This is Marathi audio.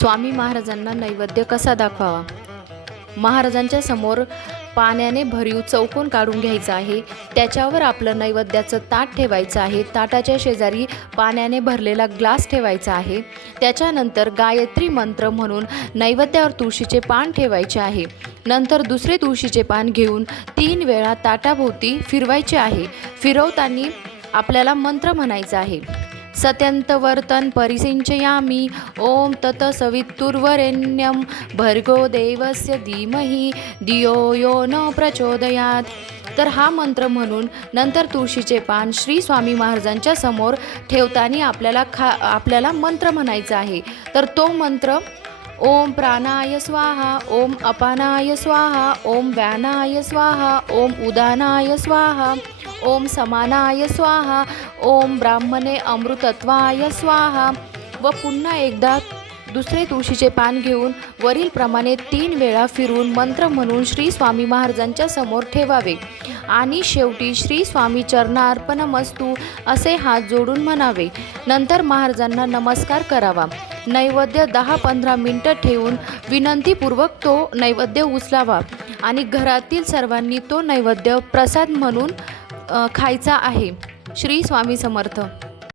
स्वामी महाराजांना नैवेद्य कसा दाखवावा? महाराजांच्या समोर पाण्याने भरीव चौकोन काढून घ्यायचा आहे. त्याच्यावर आपलं नैवेद्याचं ताट ठेवायचं आहे. ताटाच्या शेजारी पाण्याने भरलेला ग्लास ठेवायचा आहे. त्याच्यानंतर गायत्री मंत्र म्हणून नैवेद्यावर तुळशीचे पान ठेवायचे आहे. नंतर दुसरे तुळशीचे पान घेऊन तीन वेळा ताटाभोवती फिरवायचे आहे. फिरवताना आपल्याला मंत्र म्हणायचा आहे. सत्यंतवर्तन परिसिंचयामी। ओम तत सवितुर्वरेण्यम भर्गो देवस्य धीमहि। धियो यो न प्रचोदयात। तर हा मंत्र म्हणून नंतर तुळशीचे पान श्री स्वामी महाराजांच्या समोर ठेवताना आपल्याला खा आपल्याला मंत्र म्हणायचा आहे. तर तो मंत्र ओम प्राणाय स्वाहा ओम अपानाय स्वाहा ओम व्यानाय स्वाहा ओम उदानाय स्वाहा ओम समानाय स्वाहा ओम ब्राह्मणे अमृतत्वाय स्वाहा. व पुन्हा एकदा दुसरे तुळशीचे पान घेऊन वरीलप्रमाणे तीन वेळा फिरून मंत्र म्हणून श्री स्वामी महाराजांच्या समोर ठेवावे. आणि शेवटी श्री स्वामी चरणार्पणमस्तू असे हात जोडून म्हणावे. नंतर महाराजांना नमस्कार करावा. नैवेद्य दहा पंधरा मिनटं ठेवून विनंतीपूर्वक तो नैवेद्य उचलावा. आणि घरातील सर्वांनी तो नैवेद्य प्रसाद म्हणून खायचा आहे. श्री स्वामी समर्थ.